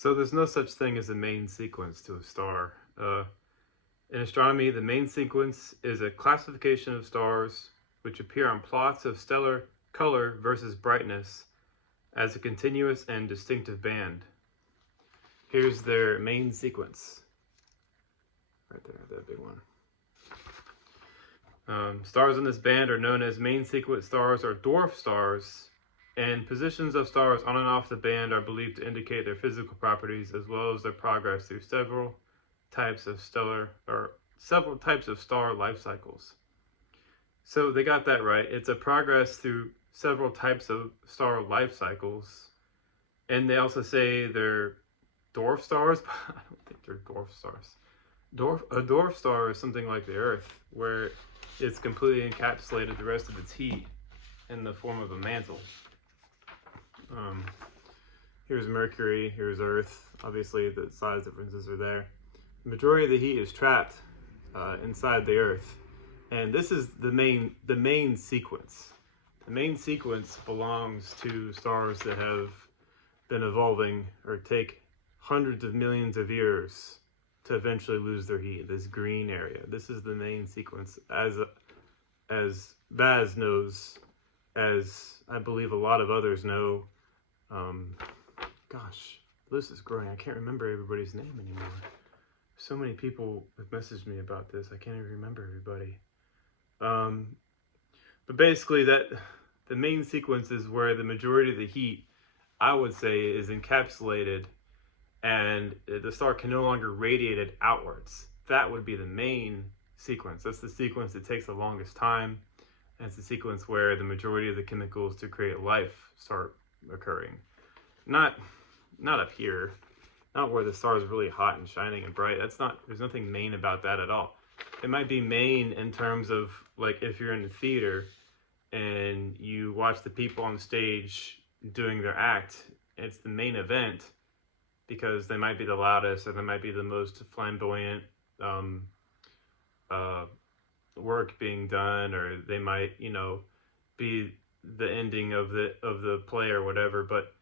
So there's no such thing as a main sequence to a star. In astronomy, the main sequence is a classification of stars which appear on plots of stellar color versus brightness as a continuous and distinctive band. Here's their main sequence. Right there, that big one. Stars in this band are known as main sequence stars or dwarf stars, and positions of stars on and off the band are believed to indicate their physical properties as well as their progress through several types of star life cycles. So they got that right. It's a progress through several types of star life cycles. And they also say they're dwarf stars, but I don't think they're dwarf stars. A dwarf star is something like the Earth, where it's completely encapsulated the rest of its heat in the form of a mantle. Here's Mercury, here's Earth. Obviously, the size differences are there. The majority of the heat is trapped inside the Earth, and this is the main sequence. The main sequence belongs to stars that have been evolving or take hundreds of millions of years to eventually lose their heat. This green area. This is the main sequence, as Baz knows, as I believe a lot of others know. Gosh, the list is growing. I can't remember everybody's name anymore. So many people have messaged me about this. I can't even remember everybody. But basically, that the main sequence is where the majority of the heat, I would say, is encapsulated, and the star can no longer radiate it outwards. That would be the main sequence. That's the sequence that takes the longest time, and it's the sequence where the majority of the chemicals to create life start occurring. Not up here, not where the star is really hot and shining and bright. There's nothing main about that at all. It might be main in terms of, like, if you're in the theater and you watch the people on stage doing their act, it's the main event because they might be the loudest or they might be the most flamboyant work being done, or they might, be the ending of the play or whatever. But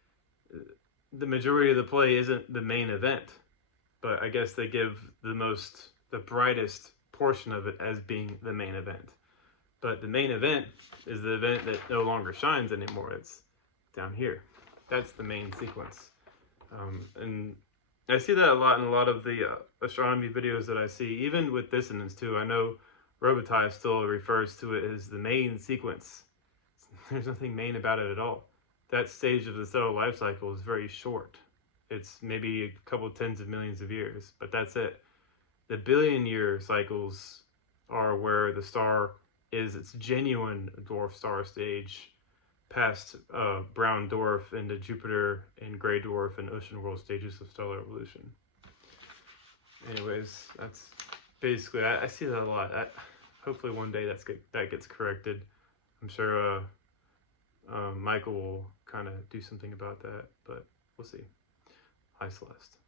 the majority of the play isn't the main event, but I guess they give the brightest portion of it as being the main event. But the main event is the event that no longer shines anymore. It's down here. That's the main sequence. And I see that a lot in a lot of the astronomy videos that I see, even with dissonance too. I know Robitaille still refers to it as the main sequence. There's nothing main about it at all. That stage of the stellar life cycle is very short. It's maybe a couple tens of millions of years, but that's it. The billion-year cycles are where the star is its genuine dwarf star stage, past brown dwarf into Jupiter and gray dwarf and ocean world stages of stellar evolution. Anyways, that's basically, I see that a lot. Hopefully one day that gets corrected. I'm sure Michael will kind of do something about that, but we'll see. Hi, Celeste.